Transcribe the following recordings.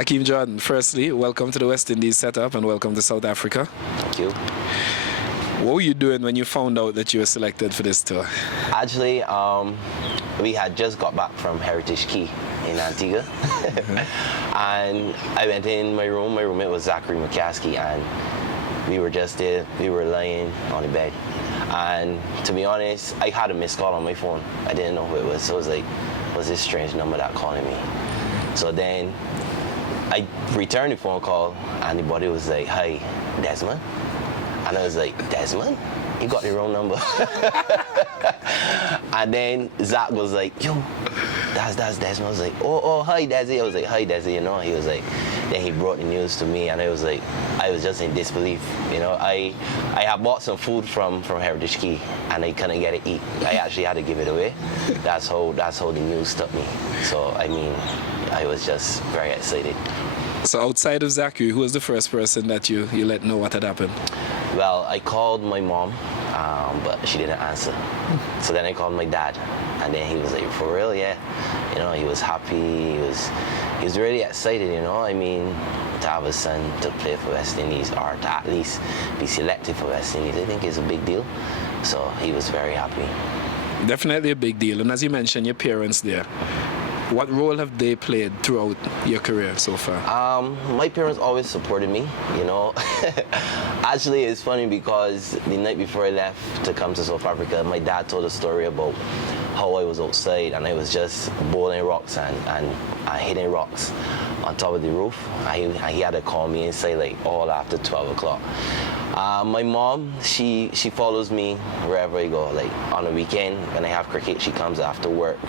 Akeem Jordan, firstly, welcome to the West Indies setup and welcome to South Africa. Thank you. What were you doing when you found out that you were selected for this tour? Actually, we had just got back from Heritage Key in Antigua. And I went in my room. My roommate was Zachary McCaskey, and we were just there. We were lying on the bed. And to be honest, I had a missed call on my phone. I didn't know who it was. So it was like, was this strange number that calling me? So then I returned the phone call, and the body was like, "Hi, Desmond." And I was like, "Desmond? You got the wrong number." And then Zach was like, "Yo, that's Desmond." I was like, oh, hi, Desi. I was like, "Hi, Desi," you know. He was like, then he brought the news to me, and I was like, I was just in disbelief, you know. I had bought some food from Heritage Key, and I couldn't get it eat. I actually had to give it away. That's how the news stopped me. So I mean, I was just very excited. So outside of Zachary, who was the first person that you let know what had happened? Well, I called my mom, but she didn't answer. So then I called my dad, and then he was like, "For real, yeah." You know, he was happy. He was really excited, you know. I mean, to have a son to play for West Indies, or to at least be selected for West Indies, I think is a big deal. So he was very happy. Definitely a big deal. And as you mentioned, your parents there. What role have they played throughout your career so far? My parents always supported me, you know. Actually, it's funny because the night before I left to come to South Africa, my dad told a story about how I was outside and I was just bowling rocks and hitting rocks on top of the roof. He had to call me and say, like, all after 12 o'clock. My mom, she follows me wherever I go. Like on the weekend when I have cricket, she comes after work.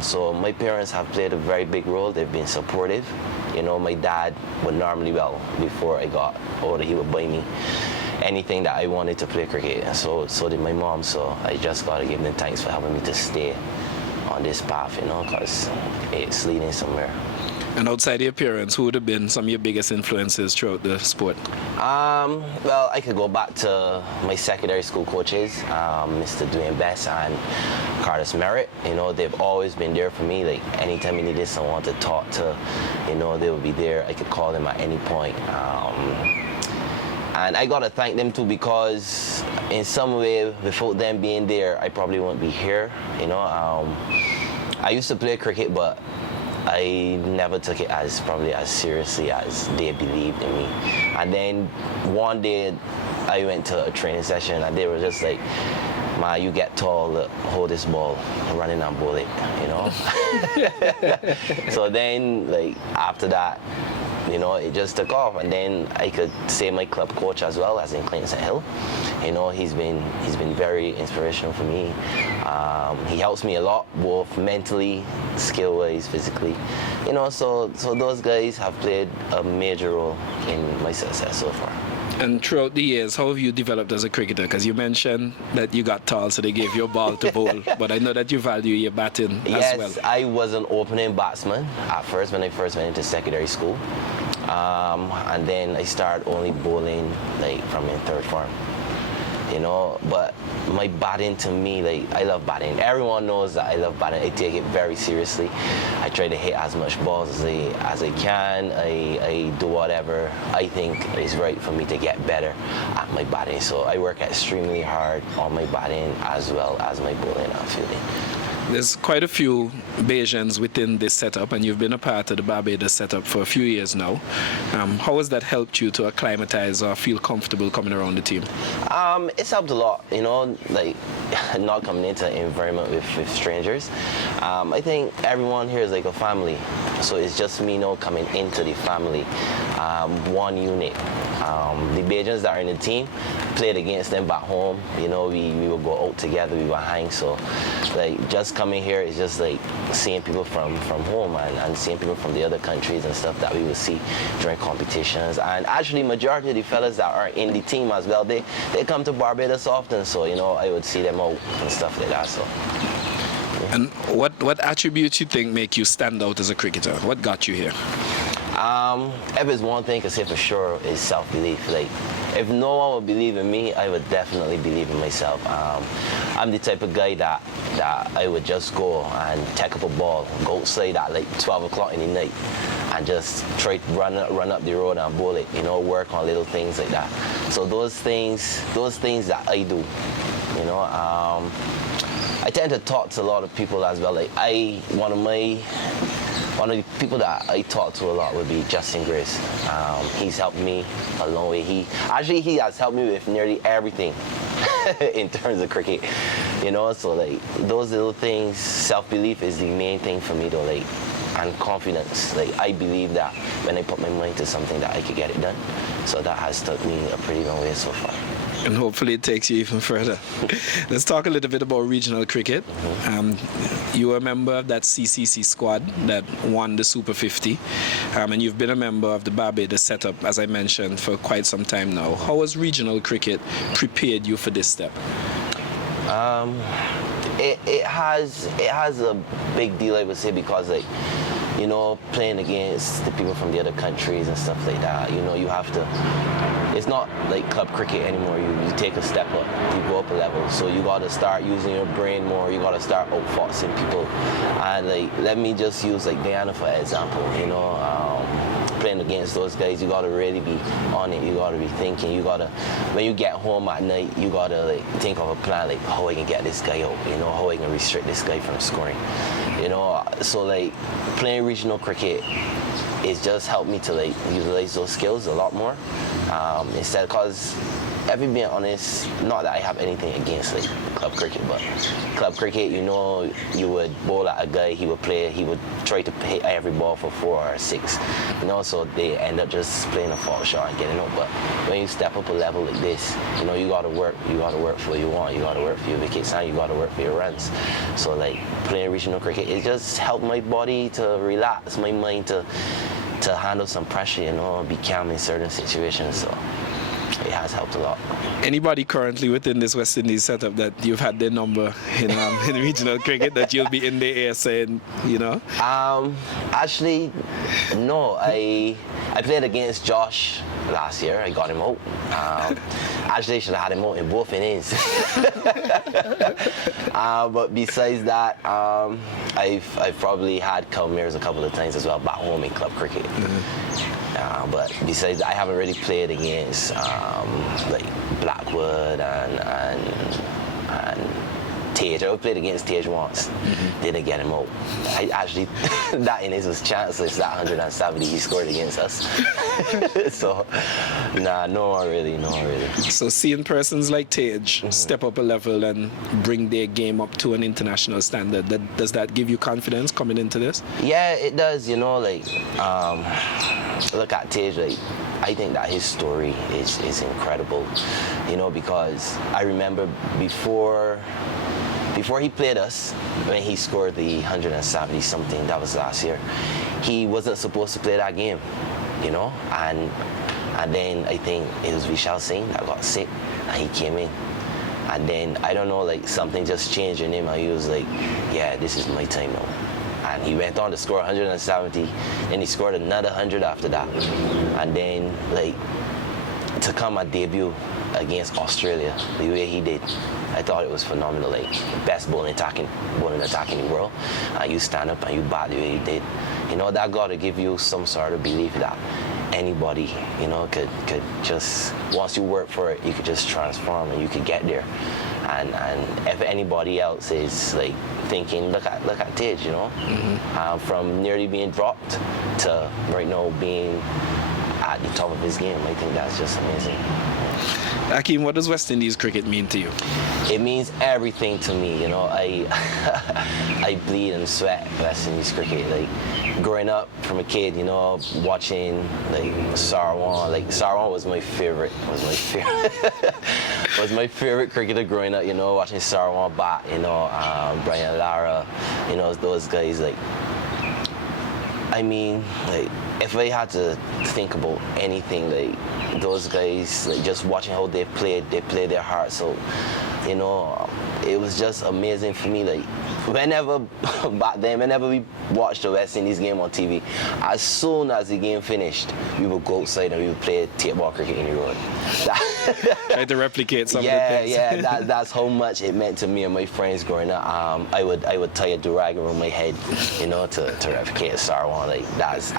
So my parents have played a very big role. They've been supportive. You know, my dad would normally, well, before I got older, he would buy me anything that I wanted to play cricket. And so did my mom. So I just got to give them thanks for helping me to stay on this path, you know, because it's leading somewhere. And outside your parents, who would have been some of your biggest influences throughout the sport? Well, I could go back to my secondary school coaches, Mr. Dwayne Best and Carlos Merritt. You know, they've always been there for me. Like, anytime I needed someone to talk to, you know, they would be there. I could call them at any point. And I gotta thank them too, because in some way, without them being there, I probably wouldn't be here. You know, I used to play cricket, but I never took it probably as seriously as they believed in me. And then one day I went to a training session and they were just like, "Ma, you get tall, look, hold this ball, run in and bowl it," you know? So then, like, after that, you know, it just took off. And then I could say my club coach as well, as in Clinton St. Hill. You know, he's been very inspirational for me. He helps me a lot, both mentally, skill-wise, physically. You know, so those guys have played a major role in my success so far. And throughout the years, how have you developed as a cricketer? Because you mentioned that you got tall, so they gave you a ball to bowl. But I know that you value your batting as well. Yes, I was an opening batsman at first when I first went into secondary school. And then I started only bowling, like, from in third form. You know, but my batting, to me, like, I love batting. Everyone knows that I love batting. I take it very seriously. I try to hit as much balls as I can. I do whatever I think is right for me to get better at my batting. So I work extremely hard on my batting as well as my bowling and fielding. There's quite a few Bajans within this setup, and you've been a part of the Barbados setup for a few years now. How has that helped you to acclimatize or feel comfortable coming around the team? It's helped a lot, you know, like, not coming into an environment with strangers. I think everyone here is like a family, so it's just me now coming into the family, one unit. The Bajans that are in the team, played against them back home. You know, we would go out together, we would hang. So, like, just coming here is just like seeing people from home and seeing people from the other countries and stuff that we would see during competitions. And actually, majority of the fellas that are in the team as well, they come to Barbados often. So, you know, I would see them out and stuff like that. So. Yeah. And what attributes you think make you stand out as a cricketer? What got you here? If it's one thing I can say for sure, is self-belief. Like, if no one would believe in me, I would definitely believe in myself. I'm the type of guy that I would just go and take up a ball, go outside at like 12 o'clock in the night and just try to run up the road and bowl it, work on little things like that. So those things that I do, I tend to talk to a lot of people as well. Like one of the people that I talk to a lot would be Justin Grace. He's helped me a long way. He has helped me with nearly everything in terms of cricket, So like those little things, self-belief is the main thing for me though, like, and confidence. Like I believe that when I put my mind to something that I could get it done. So that has took me a pretty long way so far. And hopefully it takes you even further. Let's talk a little bit about regional cricket. You were a member of that CCC squad that won the Super 50, and you've been a member of the Barbados setup, as I mentioned, for quite some time now. How has regional cricket prepared you for this step? It has a big deal, I would say, because like, playing against the people from the other countries and stuff like that, you have to, it's not like club cricket anymore. You take a step up, you go up a level. So you got to start using your brain more. You got to start outfoxing people. And like, let me just use like Guyana for example, playing against those guys, you got to really be on it. You got to be thinking. You got to, when you get home at night, you got to like think of a plan, like how I can get this guy out, how I can restrict this guy from scoring. So like playing regional cricket, it's just helped me to like utilize those skills a lot more. Instead, because if I'm being honest, not that I have anything against like club cricket, but club cricket, you would bowl at a guy, he would try to hit every ball for 4 or 6, so they end up just playing a fall shot and getting out. But when you step up a level like this, you gotta work for what you want, you gotta work for your wickets, and you gotta work for your runs. So like playing regional cricket, it just helped my body to relax, my mind to handle some pressure, and be calm in certain situations. So it has helped a lot. Anybody currently within this West Indies setup that you've had their number in regional cricket that you'll be in the air saying, Actually, no. I played against Josh last year. I got him out. Actually, I should have had him out in both innings. But besides that, I've probably had Calmeers a couple of times as well back home in club cricket. But besides, I haven't really played against like Blackwood and Tage. I played against Tage once. Didn't get him out. I actually, that innings was chanceless. That 170 he scored against us. So, no really. So seeing persons like Tage step up a level and bring their game up to an international standard, does that give you confidence coming into this? Yeah, it does. Look at Tage, like, I think that his story is incredible, because I remember before he played us, when he scored the 170 something, that was last year, he wasn't supposed to play that game, and then I think it was Vishal Singh that got sick and he came in. And then, I don't know, like something just changed in him and he was like, yeah, this is my time now. And he went on to score 170, and he scored another 100 after that. And then, like, to come at debut against Australia the way he did, I thought it was phenomenal. Like, best bowling attack in the world. You stand up and you bat the way he did. That got to give you some sort of belief that anybody, could just, once you work for it, you could just transform and you could get there. And if anybody else is like thinking, look at Tage, from nearly being dropped to right now being at the top of his game, I think that's just amazing. Akeem, what does West Indies cricket mean to you? It means everything to me, I bleed and sweat West Indies cricket. Like, growing up from a kid, watching like Sarwan. Like, Sarwan was my favorite. Was my favorite cricketer growing up. Watching Sarwan bat. Brian Lara. Those guys. Like, I mean, like, if I had to think about anything, like, those guys, like, just watching how they play their hearts out you know, it was just amazing for me. Like, whenever back then, whenever we watched the West Indies game on TV, as soon as the game finished, we would go outside and we would play table ball cricket in the road. Try to replicate some of the Yeah, things. yeah, that's how much it meant to me and my friends growing up. I would tie a durag around my head, you know, to replicate a Sarwan. Like,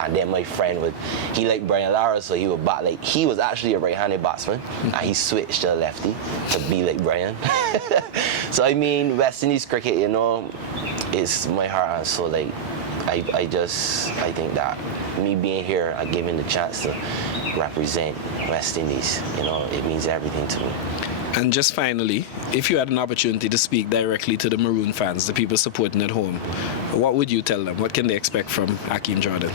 and then my friend he liked Brian Lara, so he would bat. Like, he was actually a right-handed batsman, and he switched to lefty to be like Brian. So I mean, West Indies cricket, you know, is my heart and soul. Like, I think that me being here and given the chance to represent West Indies, you know, it means everything to me. And just finally, if you had an opportunity to speak directly to the Maroon fans, the people supporting at home, what would you tell them? What can they expect from Akeem Jordan?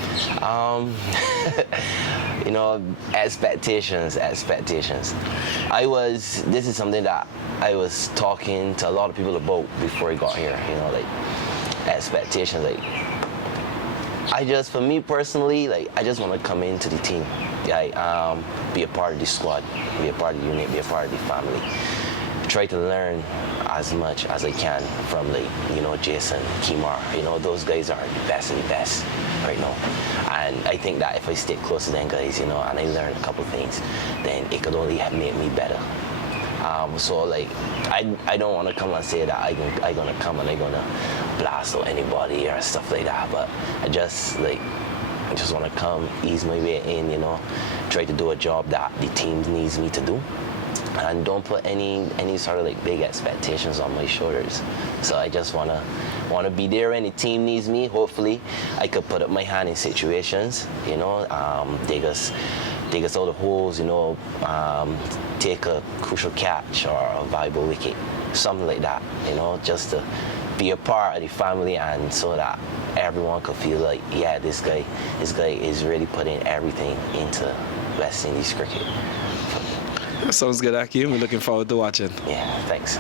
You know, expectations. This is something that I was talking to a lot of people about before I got here, you know, like, expectations. Like, for me personally, like, I just want to come into the team, like, be a part of the squad, be a part of the unit, be a part of the family. Try to learn as much as I can from, like, you know, Jason, Kimar, you know, those guys are the best of the best right now. And I think that if I stay close to them guys, you know, and I learn a couple things, then it could only make me better. So, like, I don't want to come and say that I'm gonna come and I'm gonna blast out anybody or stuff like that, but I just want to come, ease my way in, you know, try to do a job that the team needs me to do, and don't put any sort of, like, big expectations on my shoulders. So I just want to be there when the team needs me. Hopefully I could put up my hand in situations, you know, dig us out of holes, you know, take a crucial catch or a valuable wicket, something like that, you know, just to be a part of the family, and so that everyone could feel like, yeah, this guy is really putting everything into West Indies cricket. Sounds good, Akeem. We're looking forward to watching. Yeah, thanks.